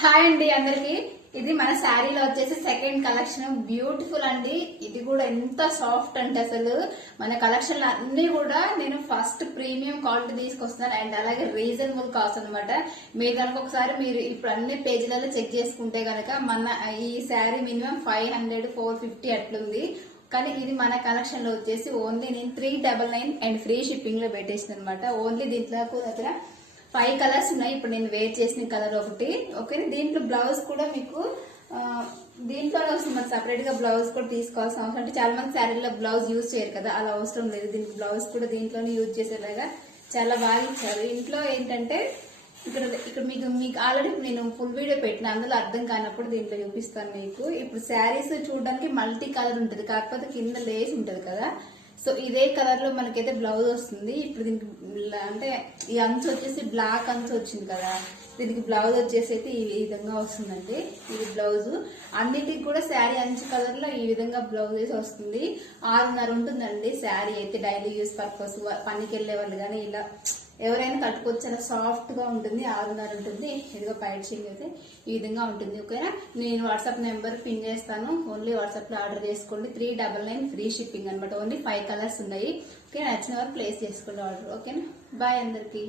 Hi అండి అందరికి. ఇది మన శారీలో వచ్చేసి సెకండ్ కలెక్షన్. బ్యూటిఫుల్ అండి. ఇది కూడా ఎంత సాఫ్ట్ అంటే అసలు మన కలెక్షన్ అన్ని కూడా నేను ఫస్ట్ ప్రీమియం క్వాలిటీ తీసుకొస్తున్నాను అండ్ అలాగే రీజనబుల్ కాస్ట్ అనమాట. మీరు కనుక ఒకసారి మీరు ఇప్పుడు అన్ని పేజీలలో చెక్ చేసుకుంటే కనుక మన ఈ శారీ మినిమం 500 450 అట్లుంది. కానీ ఇది మన కలెక్షన్ లో వచ్చేసి ఓన్లీ నేను 399 అండ్ ఫ్రీ షిప్పింగ్ లో పెట్టేసింది అనమాట. ఓన్లీ దీంట్లో దగ్గర 5 కలర్స్ ఉన్నాయి. ఇప్పుడు నేను వేర్ చేసిన కలర్ ఒకటి. ఓకే, దీంట్లో బ్లౌజ్ కూడా మీకు దీంట్లోనే వస్తుంది. మరి సపరేట్ గా బ్లౌజ్ కూడా తీసుకోవాల్సిన అవసరం అంటే చాలా మంది శారీలో బ్లౌజ్ యూజ్ చేయరు కదా, అలా అవసరం లేదు. దీనికి బ్లౌజ్ కూడా దీంట్లోనే యూజ్ చేసేలాగా చాలా బాగా ఇచ్చారు. ఇంట్లో ఏంటంటే ఇక్కడ మీకు ఆల్రెడీ నేను ఫుల్ వీడియో పెట్టిన, అందులో అర్థం కానప్పుడు దీంట్లో చూపిస్తాను మీకు. ఇప్పుడు శారీస్ చూడడానికి మల్టీ కలర్ ఉంటుంది, కాకపోతే కింద లేస్ ఉంటది కదా. సో ఇదే కలర్ లో మనకైతే బ్లౌజ్ వస్తుంది. ఇప్పుడు దీనికి అంటే ఈ అంచు వచ్చేసి బ్లాక్ అంచు వచ్చింది కదా, దీనికి బ్లౌజ్ వచ్చేసి అయితే ఈ విధంగా వస్తుందండి. ఇది బ్లౌజ్ అన్నిటికి కూడా శారీ అంచు కలర్ లో ఈ విధంగా బ్లౌజ్ వేసి వస్తుంది. 6:30 ఉంటుందండి శారీ అయితే. డైలీ యూస్ పర్పస్ పనికి వెళ్లే వాళ్ళు కానీ ఇలా ఎవరైనా కట్టుకోవచ్చు. చాలా సాఫ్ట్ గా ఉంటుంది. 6:30 ఉంటుంది. ఇదిగో పైచింగ్ అయితే ఈ విధంగా ఉంటుంది. ఓకేనా, నేను వాట్సాప్ నెంబర్ పిన్ చేస్తాను. ఓన్లీ వాట్సాప్ లో ఆర్డర్ చేసుకోండి. 399 ఫ్రీ షిప్పింగ్ అనమాట. ఓన్లీ 5 కలర్స్ ఉన్నాయి. ఓకే, నచ్చిన వారు ప్లేస్ చేసుకోండి ఆర్డర్. ఓకేనా, బాయ్ అందరికి.